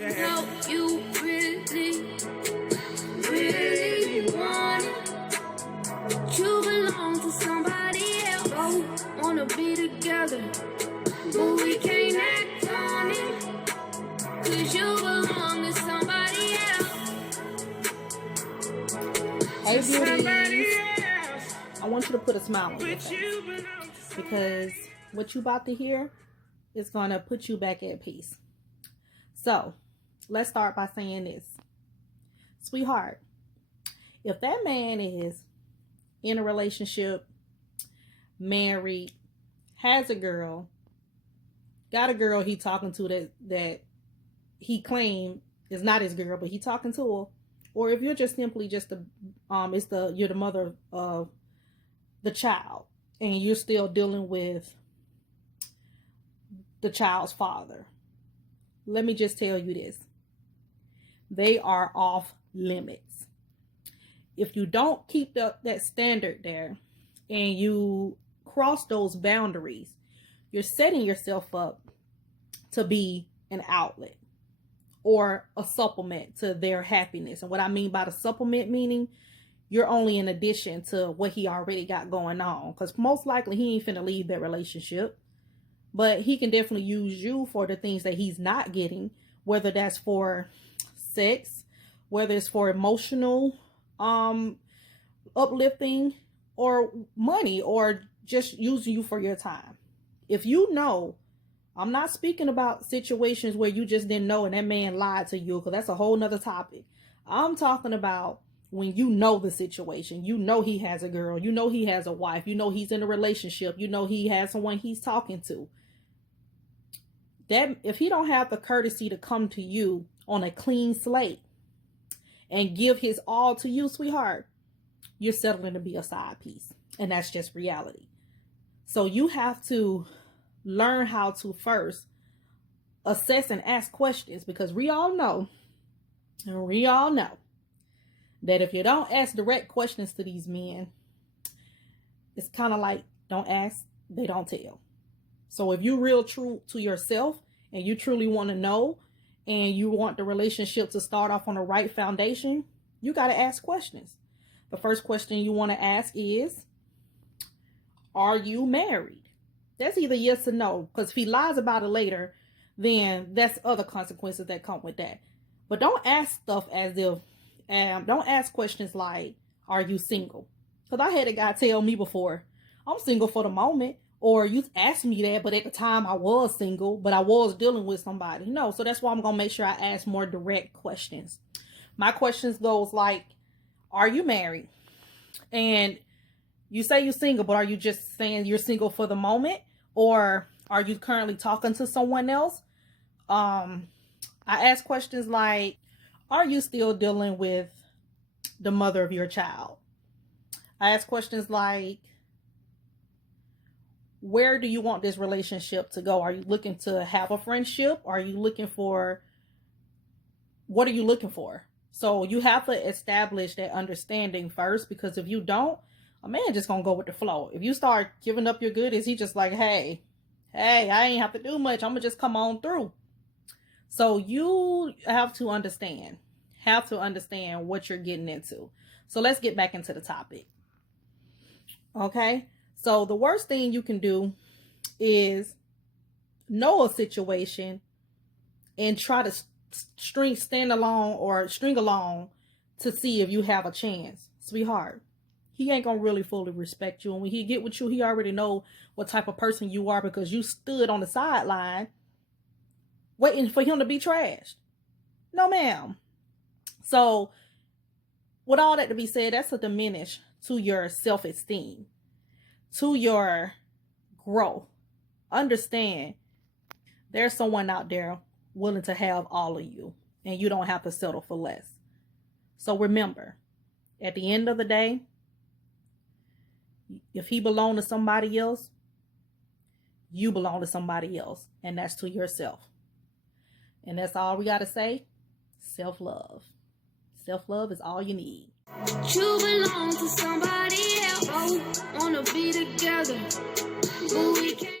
So you really, really want it. You belong to somebody else. Both wanna be together, but we can't act on it. Cause you belong to somebody else. Hey beauties, I want you to put a smile on your face, because what you about to hear is going to put you back at peace. So let's start by saying this. Sweetheart, if that man is in a relationship, married, has a girl, got a girl he talking to that he claimed is not his girl, but he talking to her, or if you're just simply just you're the mother of the child and you're still dealing with the child's father, let me just tell you this. They are off limits. If you don't keep that standard there and you cross those boundaries, you're setting yourself up to be an outlet or a supplement to their happiness. And what I mean by the supplement, meaning you're only in addition to what he already got going on. Because most likely he ain't finna leave that relationship. But he can definitely use you for the things that he's not getting. Whether that's for sex, whether it's for emotional uplifting, or money, or just using you for your time. If you know, I'm not speaking about situations where you just didn't know and that man lied to you, because that's a whole nother topic. I'm talking about when you know the situation. You know he has a girl. You know he has a wife. You know he's in a relationship. You know he has someone he's talking to. That if he don't have the courtesy to come to you on a clean slate and give his all to you, sweetheart, you're settling to be a side piece. And that's just reality. So you have to learn how to first assess and ask questions, because we all know that if you don't ask direct questions to these men, it's kind of like don't ask, they don't tell. So if you're real true to yourself and you truly want to know and you want the relationship to start off on the right foundation, you got to ask questions. The first question you want to ask is, are you married? That's either yes or no, because if he lies about it later, then that's other consequences that come with that. But don't ask stuff as if, don't ask questions like, are you single? Because I had a guy tell me before, I'm single for the moment. Or you asked me that, but at the time I was single, but I was dealing with somebody. No, so that's why I'm going to make sure I ask more direct questions. My questions goes like, are you married? And you say you're single, but are you just saying you're single for the moment? Or are you currently talking to someone else? I ask questions like, are you still dealing with the mother of your child? I ask questions like, where do you want this relationship to go? Are you looking to have a friendship? Are you looking for, what are you looking for? So you have to establish that understanding first, because if you don't, a man just gonna go with the flow. If you start giving up your good, is he just like, hey, I ain't have to do much. I'm gonna just come on through. So you have to understand what you're getting into. So let's get back into the topic. Okay. So the worst thing you can do is know a situation and try to string along to see if you have a chance. Sweetheart, he ain't gonna really fully respect you. And when he get with you, he already know what type of person you are, because you stood on the sideline waiting for him to be trashed. No, ma'am. So with all that to be said, that's a diminish to your self-esteem, to your growth. Understand there's someone out there willing to have all of you, and you don't have to settle for less. So remember, at the end of the day, if he belonged to somebody else, you belong to somebody else, and that's to yourself. And that's all we got to say. Self-love. Self-love is all you need. You belong to somebody else. Both wanna be together, but we can't.